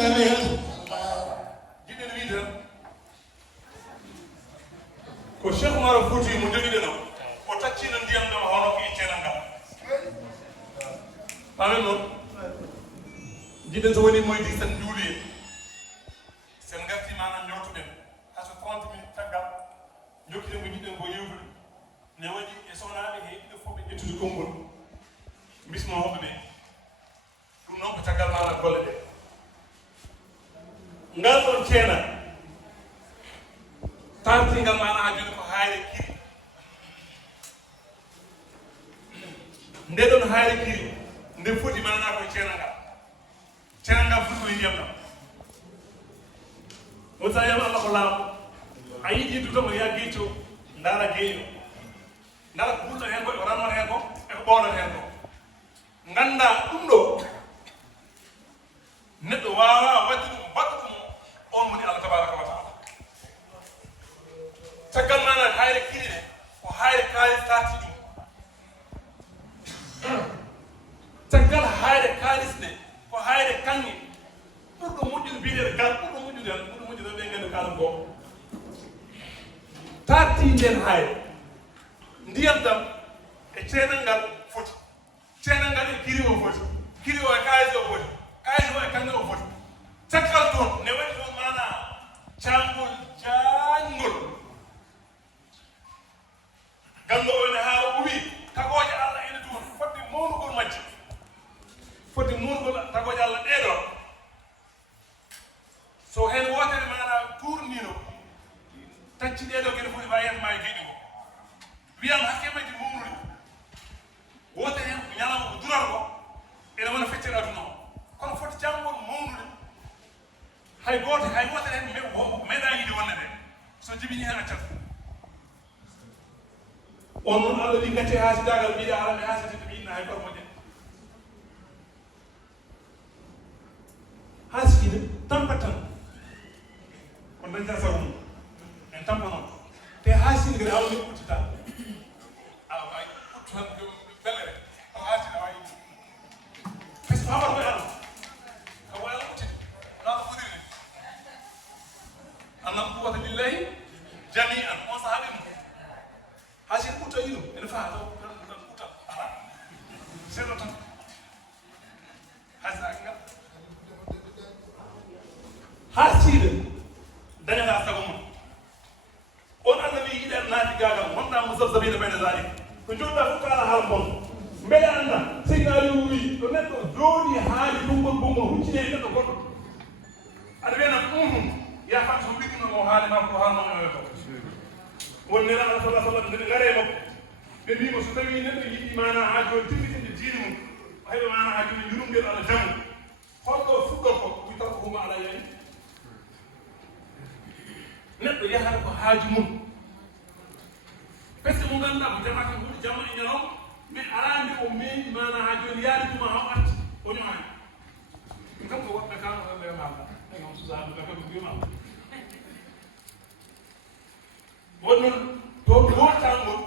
jiɗen wiide ko Cheikh Oumar Fouti mo jogiɗen o o taccino ndiyam ɗam hono ko e ceenal ngal pamen noon jiɗen so woni moydi sen juuli en sen garti manam ñowtuɗen haso 30 minutes taggal jokkiden ko jiɗen ko yewtude ne waɗi e sohnaɓe e yiɗɓe fof ɓe ƴettude konngol bismo hoɓɓe ɓe ɗum noon ko caggal manam golle ɗe ngal ɗon ceena tartingal mana ha joni ko hayre kiri nde ɗon hayre kiri nde foti manana koye ceenal ngal foti koye ndiyam ɗam on sa yiyama Allah ko laamu a yiɗi dutamo ya geecco ndaara geeño ndaara ko ɓurɗo hen ko e ranno hen ko eko ɓowno hen ko ganda ɗum ɗo neɗɗo wawa wadde ɗum baɗɗo ɗum on woni Allah tabaraka wa taala caggal mana hayre kiri ne ko hayre kaalis tati ɗum caggal hayre kaalis ne ko hayre kanŋe ɓurɗo moƴƴude mbiɗeɗe gal ɓurɗo moƴƴude hen ɓurɗo moƴƴude ɓe gandi kalam ko tarti nden hayre ndiyam ɗam e ceenal ngal foti ceenal ngal e kiri o foti kiri o e kaalis o foti kaalis o e kanŋe o foti caggal toon ne waɗi toon mana cangol jangol ganndo o ene haala o wi tagoje Allah ene toon fodde mawnugol majje fodde mawnugol tagoje Allah ɗeɗo so hen wotere mana tournino tacci ɗeɗo gueɗe fof wawi hen ma e geeɗi ko wiyam hakke majji mawnude wotere hen ko ñalama ko durar ko ene wona feccere aduna o kono foti jangol mawnude hay wotere hen meeɗa yiide wonde nde so jibini hen accata on noon Allah wi gacce haasidagal mbiɗa arame haasidede mi inna hay goto moƴƴe haaside tampat tan ko dañta sago mum en tampa noon te haaside kadi awni ɓuttita awa ɓuttu tan bellere awa haaside awa yiɗi par ce que hamat koye Allah kawo Allah ɓuttita naɗo fodiri ne annam quwwata lillahi jami'an on sahaɓe mum haaside ɓutta yiɗum ene faha taw tan ɓutta ala seeɗo tan haaside akingal haaside dañata sago mum on Allah wi yiɗen naati gagal wonɗa musabsabina bayna zalik ko joɗɗa fof kala haala bon beele anda Seydina Aliou wi ɗo neɗɗo jooɗi haali gongol huccine e neɗɗo goɗɗo aɗa wiyana ya fat so wiɗino o haalima ko haalnoe ko won nena Allah sallah sallam nde ngare makko ɓe mbimo so tawi neɗɗo yiɗi mana ha joni timmitiɗe diine mum hayɓe mana ha joni jurumguel Allah jamu holɗo fuɗɗor ko wi taw ko huma ala yani neɗɗo yahata ko haaju mum par ce que mo ganduɗa ko jamata huɗo jamma e ñalawma mais arande o meeɗi mana ha joni yaari tuma haw arti o ñoani ɗum kam ko woɓɓe kalɗoɗe malɗa egam susaɗuɗa kadi mbimama won noon toon wottangol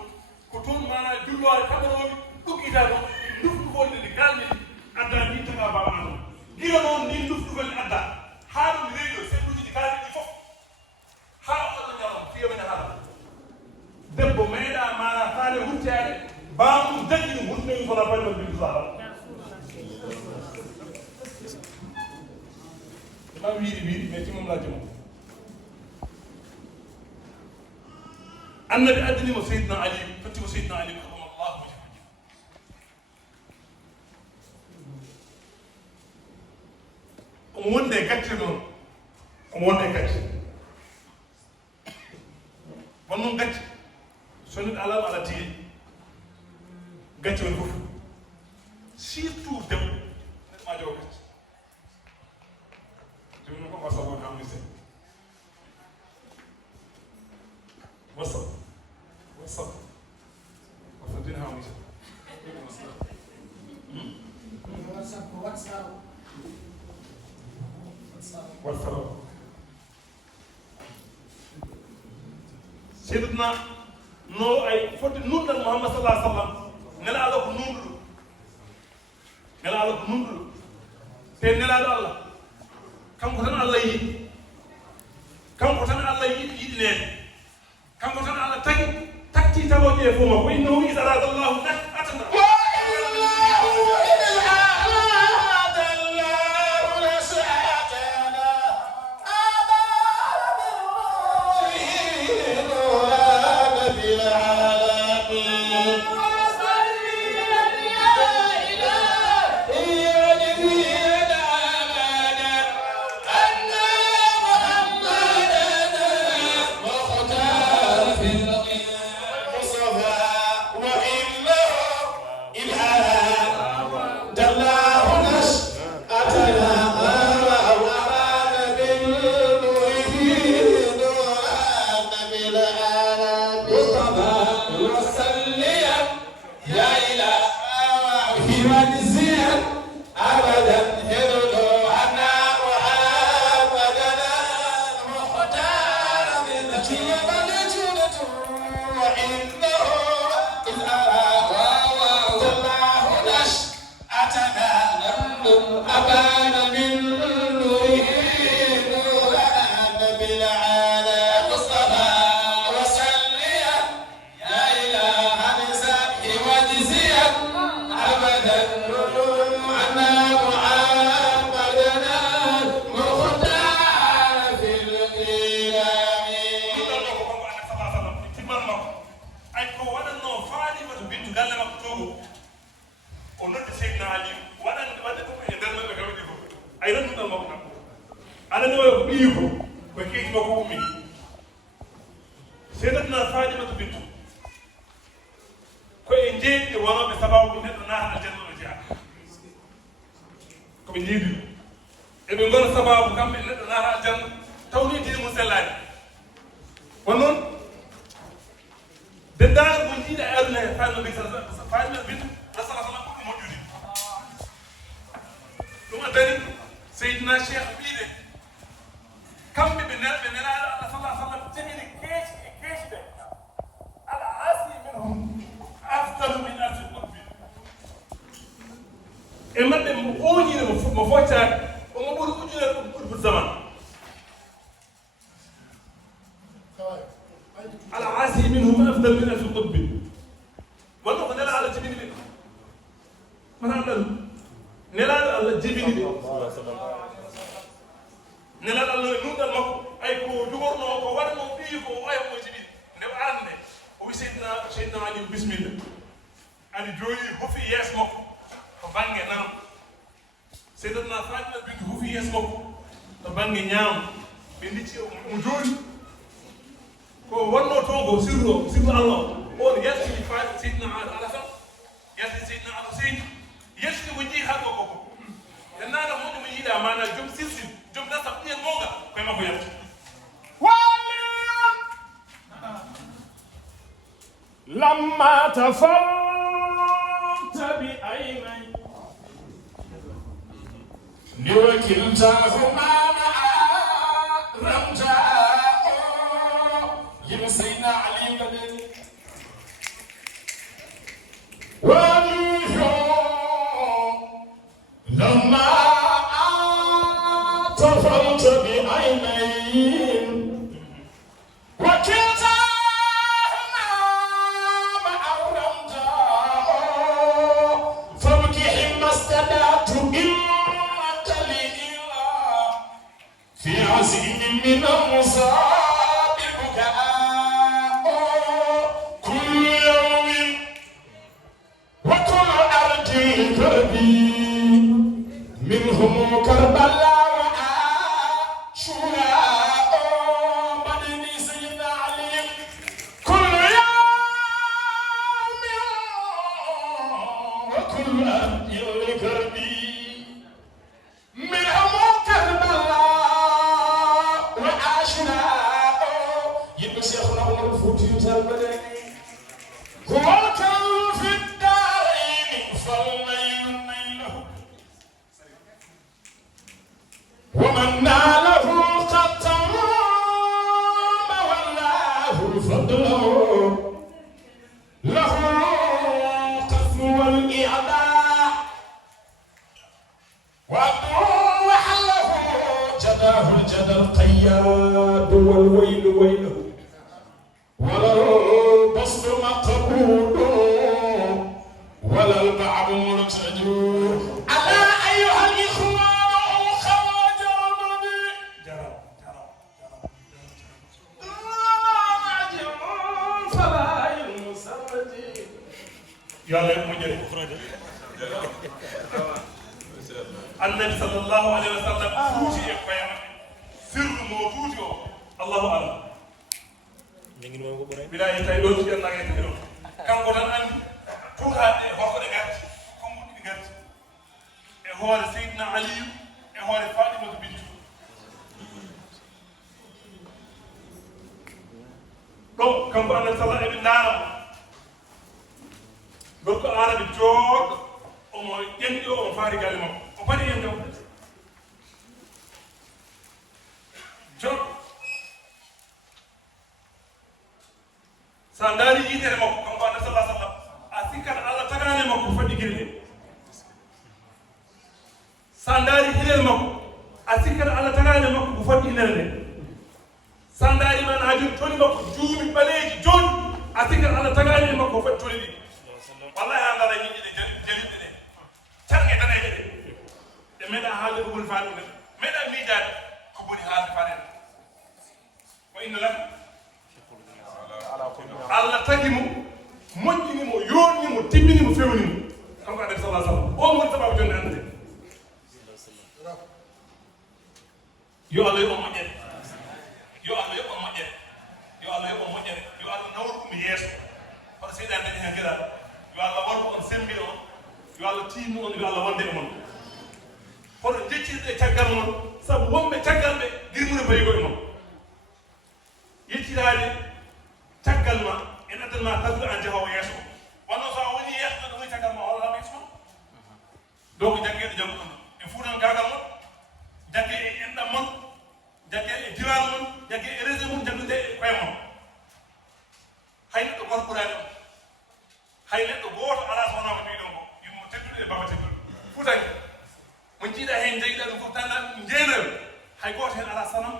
ko toon mana jullore kaɓanoɓe ɗuɓɓita toon dufɗukolde ɗe galɗe ɗi adda ni taga baba adama gila noon ni dufɗukolde adda ha ɗum rewiɗo seɗɗuji ɗi kalɗe ɗi fof ha Allah ñalawma fiyamene haala debbo meeɗa mana faale huccade bamum dañi ɗum hurtini sona fañma bintu sahaba mam wiiɗi mais timum lajji mum annabi addinimo Seydina Ali tottimo Seydina Ali karamallahu wajhahu omo wonde gacce noon omo wonde gacce won noon gacce so neɗɗo alama ala tigi gacce woni fof surtout debbo neɗɗo ma jogo gacce joni ko wasa won hamni sen wasa din hamni sen whatsapp seydina no ay fodde nunɗal Muhammad sallallahu alaihi wasallam nelaɗo ko nunɗuɗo nelaɗo ko nunɗuɗo te nelaɗo Allah kanko tan Allah yiɗi kanko tan Allah yiɗi neen kanko tan Allah takti tawoje e fof makko innahu iza arada Allahu atana لما تفرت بعيني وكلتاهما معا رمجاء يمسينا علي بدل لما تفرت بعيني من المصاب البكاء كل يوم وكل أرض كربي منهم كربلاء وعاشوراء بدني سيدنا علي كل يوم وكل أرض كربي منهم كربلاء في الدارين فالليل نيله الله الجدى القياد والويل ويله ولا البسط مقبول ولا البعض مرتج ألا أيها الإخوان خرج رمضي فلا يمسرج يلا مجرد النبي صلى الله عليه وسلم توجي يقيم سر موجود الله أعلم بلا يتعيدون في الله يتعيدون كم قلنا أن توها هو دعات كم دعات هو سيدنا علي هو فاطمة بنت كم قلنا صلى الله عليه وسلم بركو عربي جود omo yendi o faari galle makko o bari en daw jom sa ndaari yitere makko kanko annabi sallallahu alaihi wasallam a sikkat Allah tagaane makko faddi girde sa ndaari hilel makko a sikkat Allah tagaane makko ko faddi inerde sa ndaari man hajur toni makko juumi baleeji joni a sikkat Allah tagaane makko faddi toni ɗi wallahi andara yiɗi de jelinde de targe daneje de meɗa haalde ko boni faade ɗum meɗa miijade ko boni haalde faade wa inna lak Allah tagi mo moƴƴini mo yonni mo timmini mo fewni mo kanko annabi sallallahu alaihi wasallam o woni sababu jonde annde yo Allah yo moƴƴere yo Allah yo moƴƴere yo Allah yo moƴƴere yo Allah nawru ɗum yeeso kono seyɗan dañi hen geɗa yo Allah won on sembi on yo Allah tiinu on yo Allah wonde e mon kono jeccirɗe caggal mon sabu wonɓe caggal ɓe girmude bayigo e mon yecciraade caggal ma en addanma tawde an jahowo yeeso wonno so a woni yeeso ɗo woni caggal ma hollama yeeso mon donc jaggeɗo jaggu ɗum e fuutan gagal mon jagge e enɗam mon jagge e diwan mon jagge e réseau mon jaggude e koye mon hay neɗɗo goto ɓurani on hay neɗɗo gooto alaa so wonaa ko mbiɗon ko yimmo teddude e baba teddude futanke mo jiiɗa heen jeyiɗa ɗum fof tanna njeenayo hay gooto heen alaa sanam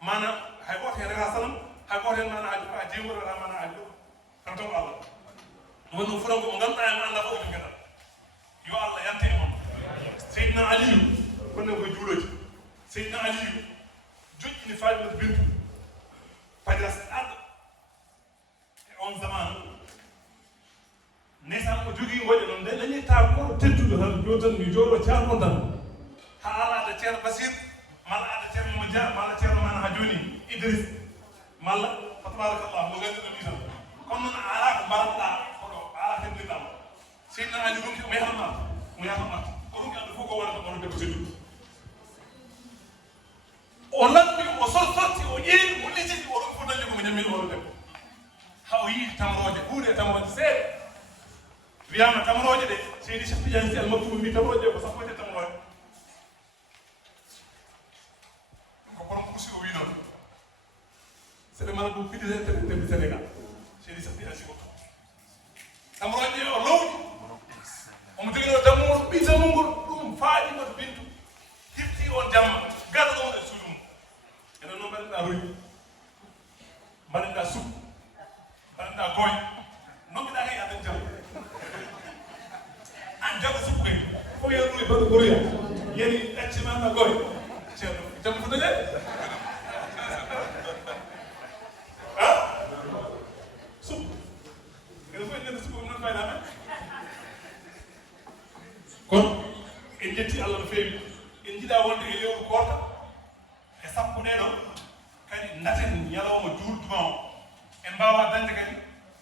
mana hay gooto heen alaa sanam hay gooto heen mana a jeemori wata mana aji ɗo tan tan ko Allah woni ɗum futan ko mo ngannduɗaa en annda fof ɗum geɗal yo Allah yante e mon seydina aliyu wonne koye juuloji seydina aliyu joƴƴini Fatimata bintu Padras arɗo e on zaman nesan ko jogii ngoƴe noon nde dañirtaa koto tedduɗo tan joni tan mi jooɗo calmon tan ha alaade ceerno Basir malla aade ceerno Mama Dia malla ceerno mana ha jooni Idriss malla fa tabarakallah no ganduɗo ni tan kono noon a alaa ko mbaranɗaa koɗo a alaa teddirɗama seydina Ali runki mo yahatma ko runki ande fof ko wonata ono debbo tedduɗo o lammi o sorti o ƴeewi o lijiti oɗon fof dañi komo ñammiɗo oɗo debbo ha o yii tamroje huude e tamroje seeɗa wiyama tamroje ɗe seydi Cheikh Tidiane Sy Al Maktoum mbi tamroje ɗe ko sappo e tamroje ɗum ko kono kursi o wi noon seɗe mana ɗum fidide tembi Sénégal seydi Cheikh Tidiane Sy Maktoum tamroje ɗe o lowɗi omo joguino dammuɗo ɓi dammugol ɗum Fatimata Bintu hirti on jamma gada ɗon e suudu mum enen noon mbaɗenɗa royi mbaɗenɗa sup mbaɗenɗa gooy nokkiɗa kay aɗen jam an jaɓa sup kay fof yen ɗum e baɗo goroya yeni ɗacce mama gooy ceerno jamma ko dañe sup ene fof en nande sup ko noon fayda men kono en jetti Allah no feewi en jiɗa wonde e lewru goto e sappo ɗeɗo kadi daten ñalawma juultuma o en mbawa dañde kadi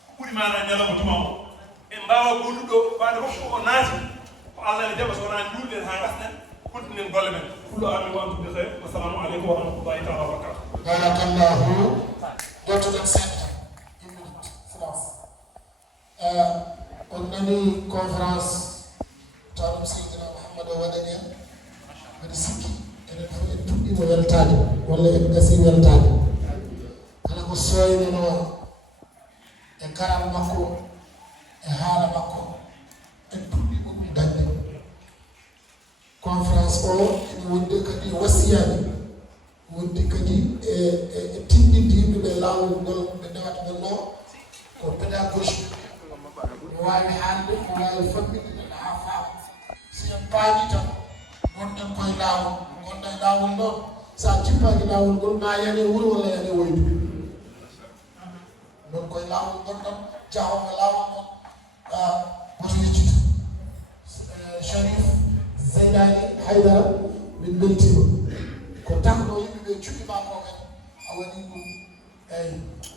ko ɓuri mana ñalawma tuma o en mbawa golluɗo faade fof ko naati ko Allah ne jaɓa so wona juulɗen ha gasɗen continuen golle men kullu amin wa antum bi khayr wassalamu aleykum wa rahmatullahi taala wa barakatuh barakallahu dottoɗen seeɗa une minute silence on nani conférence taɗum seydina Mouhammad o waɗani en mbiɗa sikki enen fof en puɗɗima weltade walla en gasi weltade kala ko soynino e garal makko e haala makko en puɗɗima ɗum dañde conférence o ene wonde kadi wasiyaji wondi kadi e tindinde yimɓeɓe laawol ngol ɓe ndewata gonno ko pédagogie mo wawi haalde mo wawi famɗinde neɗɗo ha faama si en paami tan gonɗen koye laawol gonɗa e laawol noon sa jippaki laawol ngol ma yane wuuro walla yane woydu non koye laawol gonɗon jahomo laawol noon woto yeccitu Sharif Zeynani Haydara min beltima ko takno yimɓeɓe cuɗɗima ko men a waɗi ɗum eyyi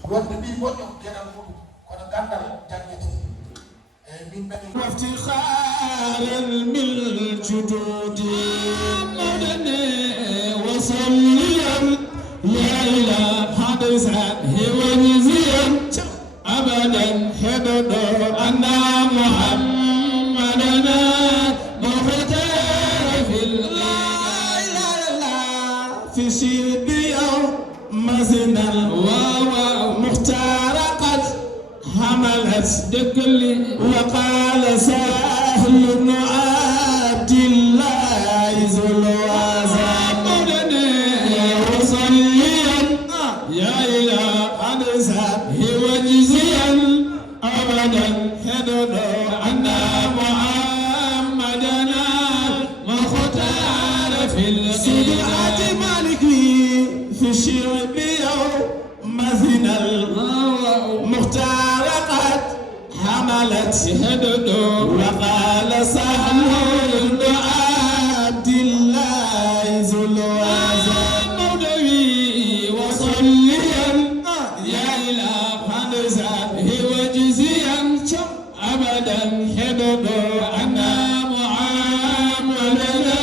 wonde ɓi moƴƴo gueɗal muɗum kono gandal jangguete eyyi min mene وافتخارا بالجدود مدني وصليا يا إله حدثا وجزيا أبدا حدد أن محمدنا مختار في في سيديا مزنا ومختار قد حملت دكلي وقال سهل بن عبد الله ذو الوزن وصليا يا إله أنزه وجزيا أبدا حدد أن محمدنا مختار في السيئات مالكي في الشرب مزنا المختار قد حملت هدد وقال سهل بن عبد الله ذو الوزن مدوي وصليا يا إله حمزه وجزيا أبدا هدد أن محمدنا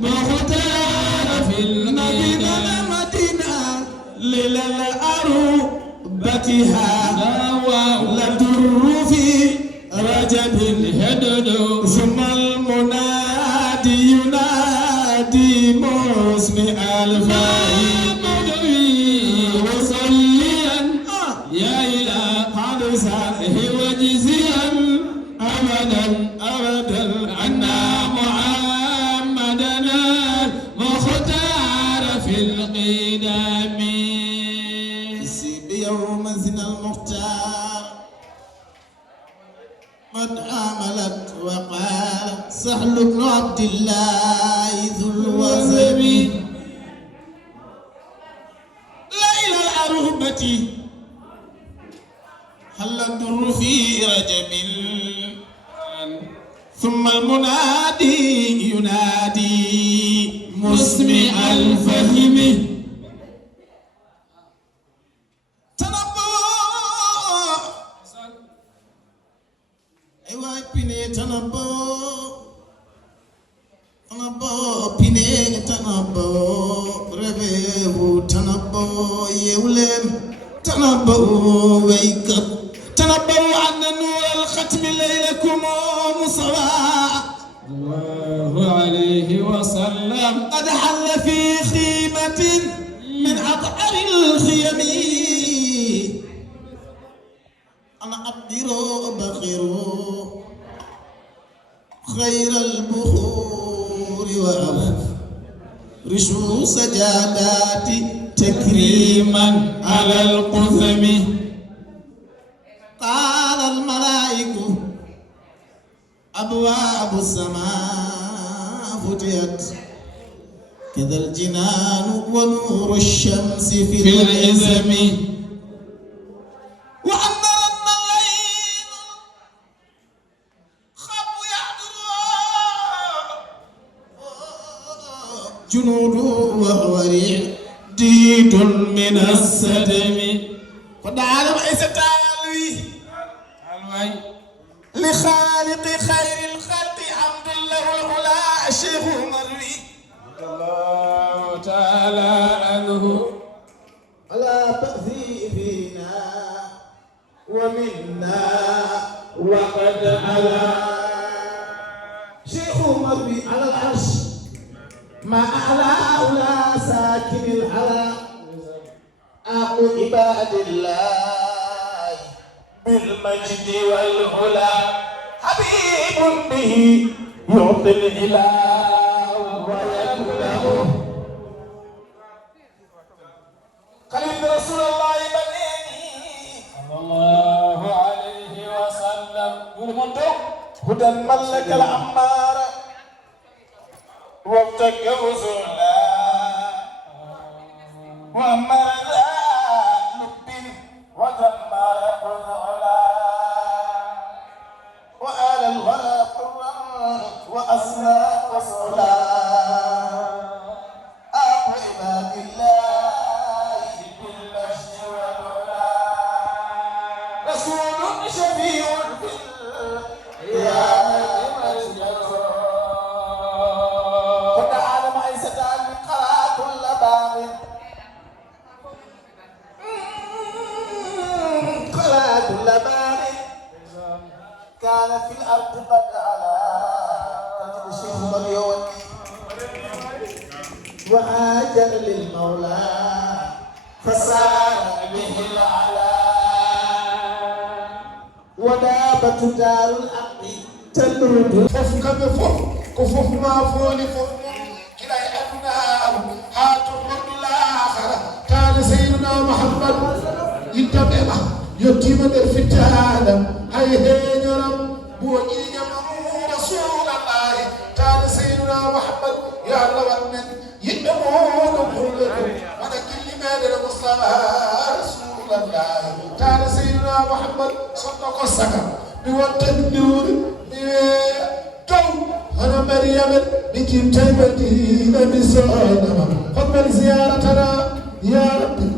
مختار في المدينة للأروبتها لدر في رجب هدد ثم المنادي ينادي مسمع الفاهم وصليا يا إله حدثه وجزيا أبدا أبدا أن محمدنا مختار في القدم بيوم زن المختار قد عملت وقال سهل بن عبد الله ذو الوزن لا إلى الأروبة هل الدر في رجب ثم المنادي ينادي مسمع الفهم tanabo pine tanabo revehu tanabo yewlem tanabo wake up tanabo an nur al khatm laylakum musawa الله عليه وسلم قد حل في خيمة من أطهر الخيم أنا أقدر بخير خير البخور وأفرش سجادات تكريما على القثم قال الملائكة أبواب السماء فتحت كذا الجنان ونور الشمس في العزم جنود وهو ريديد من السدم فدعا لعيسى تعالوي لخالق خير الخلق حمد له العلا الشيخ مروي الله تعالى عنه على تأثيرنا ومنا وقد على شيخ مروي على العرش ما أعلى أولى ساكن العلا أخو عباد الله بالمجد والعلا حبيب به يعطي الإله ويكله هدى ملك الأمار وابتك وزولا وأمر ذا لب ودمر العلا وآل الورى قرا وأسنى وصلا أبو عباد الله بالمجد والعلا رسول شفيع يا قد عالم عيسى عن قرأ كل باب قرأ كل باب كان في الأرض قد على تجد شيخ مليون وهاجر للمولى فسار به العلا ودابت دار الحق تدرد فوف كم فوف كفوف ما فولي فوف كلا أبناء هاتوا من الآخرة كان سيدنا محمد يتبع يتيم الفتانة هاي رب بوجي رسول الله كان سيدنا محمد يا الله يدمون كلكم وانا كل ما المصطفى رسول الله كان سيدنا محمد صدق السكر بوتنور جو أنا مريم بكم تيمتين بسالما فضل زيارتنا يا رب